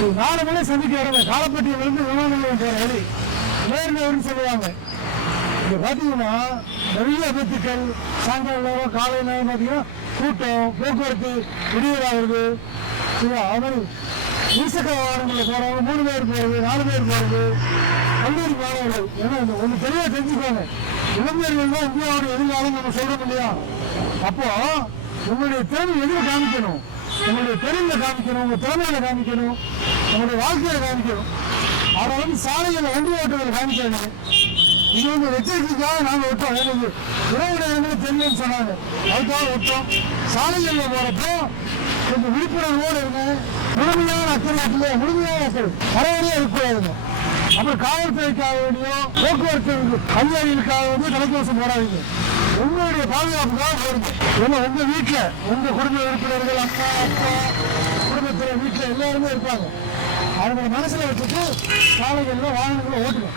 4 மணி சந்திக்க இடமே காலப்பட்டியிலிருந்து விமான நிலையம் போகிற வழி நேர்னு சொல்லுவாங்க. இங்கே பார்த்தீங்கன்னா நிறைய விபத்துக்கள் சாயங்கால நேரம் காலை நேரம் பார்த்தீங்கன்னா கூட்டம் போக்குவரத்து இடையூறாகிறது. அது இருசக்கர வாகனங்களில் போகிறவங்க 3 பேர் போகிறது 4 பேர் போகிறது கல்லூரி மாணவர்கள். ஏன்னா ஒன்று தெளிவாக தெரிஞ்சுக்கோங்க, இளைஞர்கள் தான் இந்தியாவுடைய எதிர்காலம் நம்ம சொல்கிறோம் இல்லையா? அப்போ உங்களுடைய திறமை எதில் காமிக்கணும்? உங்களுடைய தெருவில் காமிக்கணும், உங்கள் திறமையில காமிக்கணும், உங்களுடைய வாழ்க்கையில காமிக்கணும். அதை சாலைகளில் வண்டி ஓட்டுறதுல காமிக்கணும். இது எச்சரிக்கைக்காக நாங்கள் விட்டோம். எனக்கு உறவு நேரங்கள் தெரியும்னு சொன்னாங்க, அதுக்காக விட்டோம். சாலைகளில் போகிறப்போ கொஞ்சம் விழிப்புணர்வோடு இருங்க. முழுமையான அக்கறை இல்லையா, முழுமையான அக்கறை வரைவரையே இருக்கக்கூடாதுங்க. அப்புறம் காவல்துறைக்காக வேண்டியோ போக்குவரத்து அதிகாரிகளுக்காக வந்து தலைக்கவசம் போடாதீங்க. உங்களுடைய பாதுகாப்புக்காக போடுங்க. ஏன்னா உங்கள் வீட்டில் உங்கள் குடும்ப உறுப்பினர்கள் அம்மா அப்பா குடும்பத்தில் வீட்டில் எல்லாருமே இருப்பாங்க. அவங்களை மனசில் வச்சுட்டு சாலைகளில் வாகனங்களை ஓட்டுங்க.